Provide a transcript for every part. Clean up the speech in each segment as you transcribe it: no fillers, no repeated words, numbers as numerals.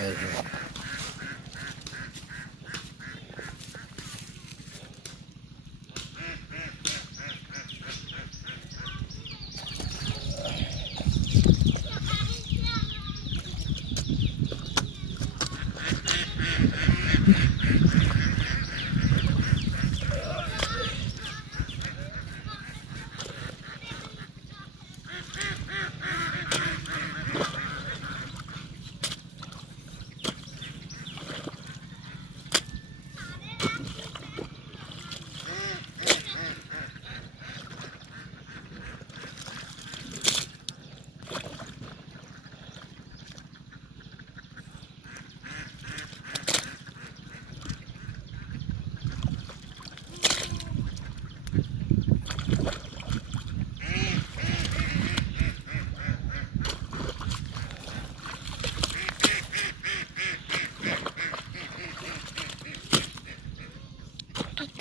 এই যে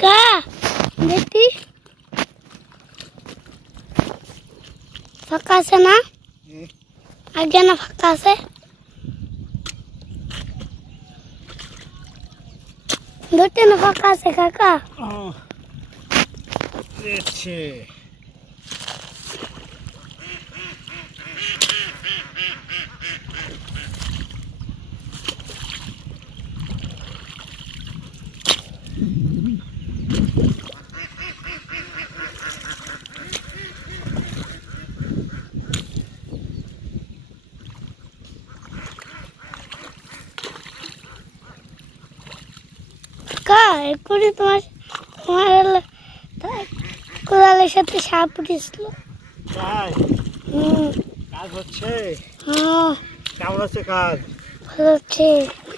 কা দেখি ফাঁকা আছে না আগে না ফাঁকা আছে দুটো না ফাঁকা আছে কাকা দেখছে কা এক্ষুনি তোমার কোদালের সাথে সাপ উঠেছিল তাই কাজ হচ্ছে হ্যাঁ কেমন হচ্ছে কাজ ভালো হচ্ছে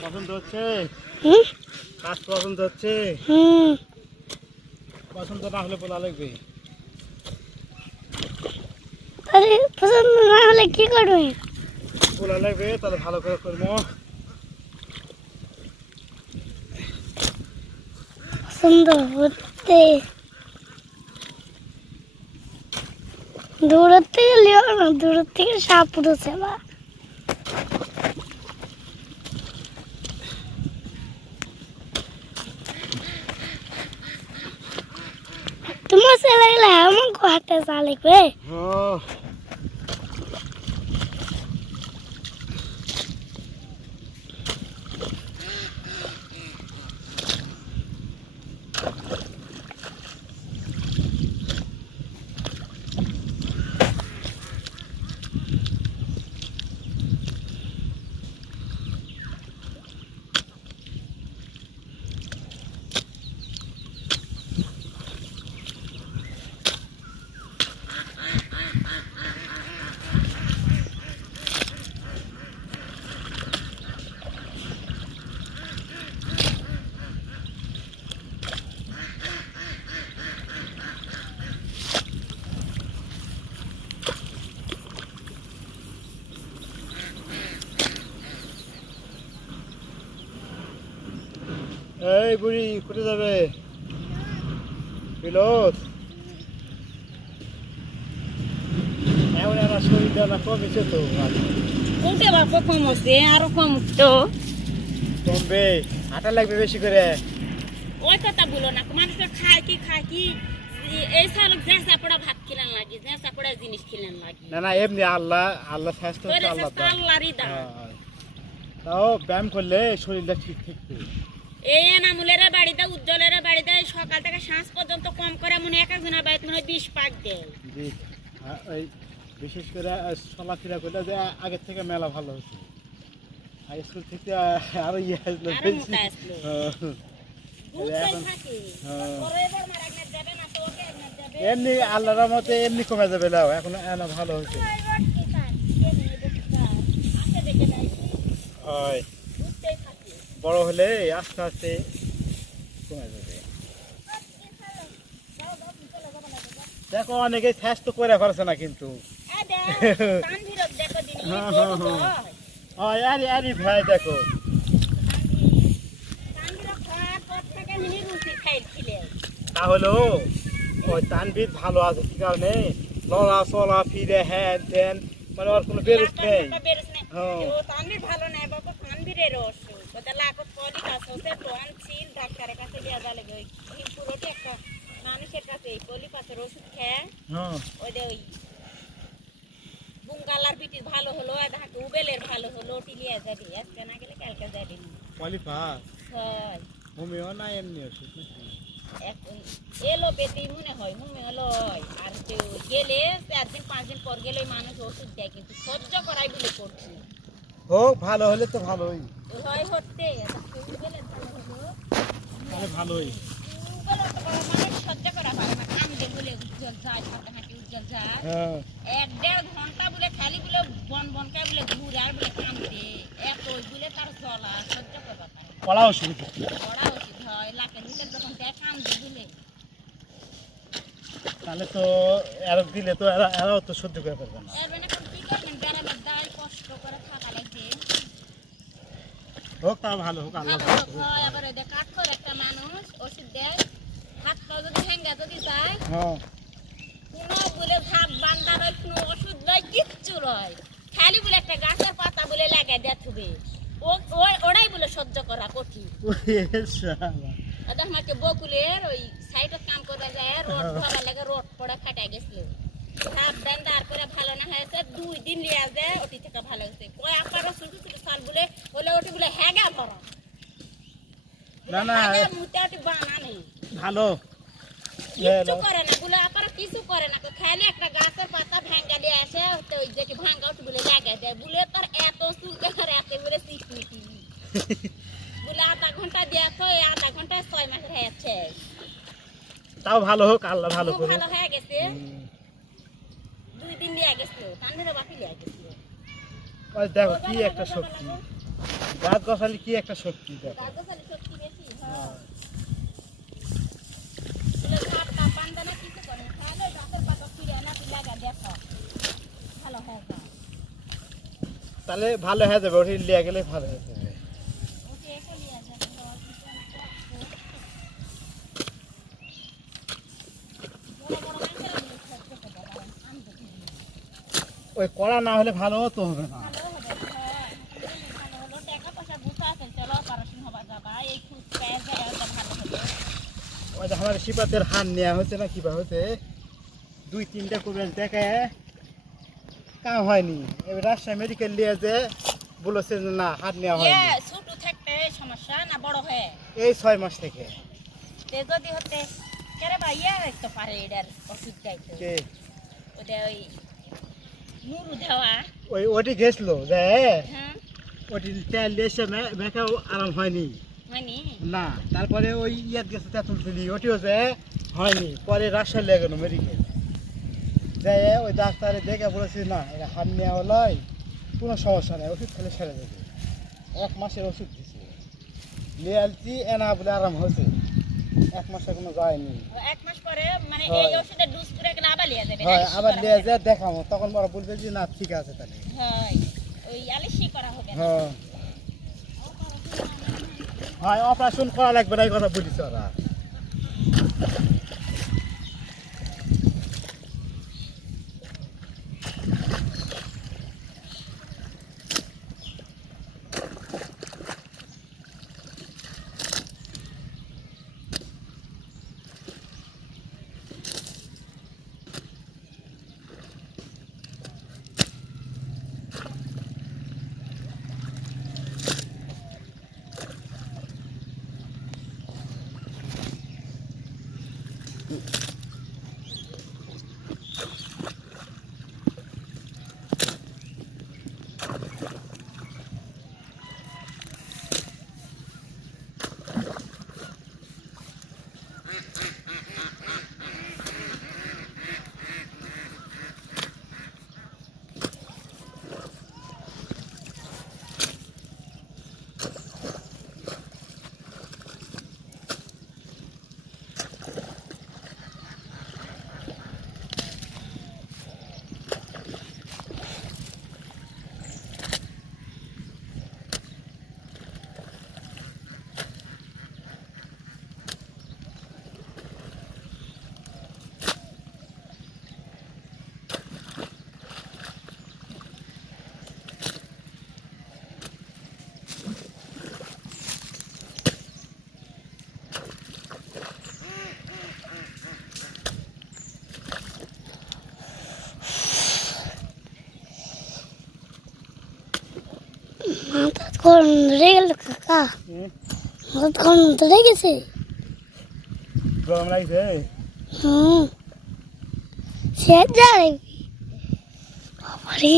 পছন্দ হচ্ছে হুম কাজ পছন্দ হচ্ছে হুম পছন্দ না হলে বলা লাগবে আরে পছন্দ না হলে কি করবে বলা লাগবে তাহলে ভালো করে করবো পছন্দ হতে দূরের থেকে লিও না দূরের থেকে সাপ উঠেছে বা তোমার ছেলে গেলে এমন হাতে চালিকবে এই বুড়ি কোথায় যাবে বিনোদ এমন একটা শরীরটা না কমেছে তো কোনটা বাপ কম হচ্ছে আরো কম তো কমবে হাঁটা লাগবে বেশি করে ওই কথা বলো না মানুষটা খায় কি এই সাল যে চাপড়া ভাত খেলেন লাগে যে চাপড়া জিনিস খেলেন লাগে না না এমনি আল্লাহ আল্লাহ স্বাস্থ্য ওই আল্লাহ রেসা আল্লাহরই দান তাও ব্যায়াম করলে শরীরটা ঠিক থাকবে এই নামুলের বাড়িতে উজ্জ্বলের বাড়িতে সকাল থেকে সাঁঝ পর্যন্ত কম করে মনে এক একজনের বাড়িতে মনে 20 পাক দেয় ওই বিশেষ করে চলাফেরা করলে যে আগের থেকে মেলা ভালো হচ্ছে হাই স্কুল থেকে আরো ইয়ে আসলো এমনি আল্লাহর মতে এমনি কমে যাবে নাও এখন ভালো হচ্ছে বড় হলে আস্তে আস্তে কমে যাবে দেখো অনেকে স্বাস্থ্য করে পারছে না কিন্তু আরে ভাই দেখো তাহলে ওই তানবির ভালো আছে কি কারণে লড়া চলা ফিরে হ্যান ত্যান মানে ওর কোনো বেরোস নেই ভালো নাই বাবা তানবীরের ওটি লিয়ে যাবি আজকে না গেলে কালকে যাবি পলিপাস হয় হোমিও না এমনি ওষুধ নাকি? এখন এলোপ্যাথি মনে হয় লয় আর কেউ গেলে 4 দিন 5 দিন পর গেলে মানুষ ওষুধ দেয় কিন্তু সহ্য করাই বলে করছি হোক ভালো হলে তো ভালোই, হয় হতে কেউ গেলে ভালো হলো তাহলে ভালোই। বলে তো বড় মানুষ সহ্য করা পারে না কান্দে বলে উজ্জ্বল যায় হাঁটাহাঁটি উজ্জ্বল যায় হ্যাঁ 1-1.5 ঘন্টা বলে খালি বলে বন বনকায় বলে ঘুরে আর বলে কান্দে এত বলে তার জ্বলা সহ্য করবা পারে না। কলা ওষুধ বড়া উচিত হয় লাখের ভিতরে যখন দেয় কান্দে বলে তাহলে তো এরা দিলে তো এরাও তো সহ্য করে পারবে না। এর মানে কি করবেন বেড়াবার দায় কষ্ট করে থাকা লাগবে হোক তাও ভালো হোক, আল্লাহ ভালো ভালো হয় আবার ওই যে কাঠ করে একটা মানুষ ওষুধ দেয় হাত পা যদি ভেঙ্গা যদি যায় হ্যাঁ কোনো বলে ভাব বান্দা নয় কোনো ওষুধ নয় কিচ্ছু নয় খালি বলে একটা গাছের পাতা বলে লাগাই দেয়া থুবে ওরাই বলে সহ্য করা কঠিন আমাকে বকুলের ওই সাইডে কাম করে যায় রোড ধরা লাগে রোড পড়ে ফাটা গেছিল ভাব দেন দাঁড় করে ভালো না হয়েছে 2 দিন লিয়া যায় ওটি থেকে ভালো হয়েছে কয় আপারও ছোট ছোট সাল বলে ওটি বলে হ্যাগা ভরা না না মুতে ওটি বানা নেই ভালো কিছু করে না বলে আপারা কিছু করে না খালি একটা গাছের পাতা ভাঙ্গা দিয়ে আসে ওই যে ভাঙ্গা ওটি বলে লাগাই দেয় বলে তার এত চুলকে করে একেবারে চিকমিকি বলে আধা ঘন্টা দেখো এই আধা ঘন্টায় 6 মাস হয়েছে তাও ভালো হোক, আল্লাহ ভালো খুব করুক। ভালো হয়ে গেছে 2 দিন লিয়ে গেছিল কান্দিরে বাপি লিয়ে গেছিল ওই দেখো কি একটা শক্তি, গাছ গছালি কি একটা শক্তি দেখো। গাছগাছালি সত্যি বেশি হ্যাঁ বলে ঝাপটা পান্দানা কিছু করে না খালি গাছের পাতা ফিরে না লাগা দেখো ভালো হয়ে যায় তাহলে ভালো হয়ে যাবে, ওটি লিয়ে গেলে ভালো হয়ে যাবে। ওকে একে লিয়ে যাবে বড় বড় মানুষেরা নিয়ে খেতে পারে আনতে ওই কড়া না হলে ভালো তো হবে না। ভালো হবে ভালো হলো টাকা পয়সা গুছা আছে চলো অপারেশন হবা যাবা এই খুব পেয়ে যায় ভালো হবে ওই যে আমার শিপাতের হান নেওয়া হচ্ছে না কিবা হচ্ছে 2-3টা করে দেখায় কাম হয়নি, এবার রাজশাহী মেডিকেল নিয়ে যে বলেছে যে না হাত নেওয়া হয়নি ছোট থাকতে সমস্যা না বড় হয়ে এই 6 মাস থেকে। তে যদি হতে কেরে ভাই রাখতে পারে এটার ওষুধ গাইতে কে ওটা ওই নুরু দেওয়া ওটি গেছলো যে হ্যাঁ ওটি তেল দিয়ে মেখাও আরাম হয়নি হয়নি না, তারপরে ওই ইয়াত গেছে তেঁতুলতলি ওটিও যে হয়নি, পরে রাজশাহী লেগে গেল মেডিকেল যে ওই ডাক্তারে দেখে বলেছি না এটা হাত নেওয়া হলাই কোনো সমস্যা নেই, ওষুধ খেলে সেরে যাবে। 1 মাসের ওষুধ দিছে নিয়ে আসছি এনা বলে আরাম হয়েছে, 1 মাসে কোনো যায়নি। 1 মাস পরে মানে হয়। এই ওষুধের ডোজ করে গেলে আবার লিয়ে যাবে হয় আলিশি আবার করা নিয়ে হবে যা দেখাবো তখন ওরা বলবে যে না ঠিক আছে তাহলে। না। হয় ওই আলিশি করা হবে না হ্যাঁ হয় অপারেশন করা লাগবে না এই কথা বলিস ওরা। মাথা গরম ধরে গেল কাকা হুম, মাথা গরম ধরে গেছে গরম লাগছে হুম সে যাবে বাবারে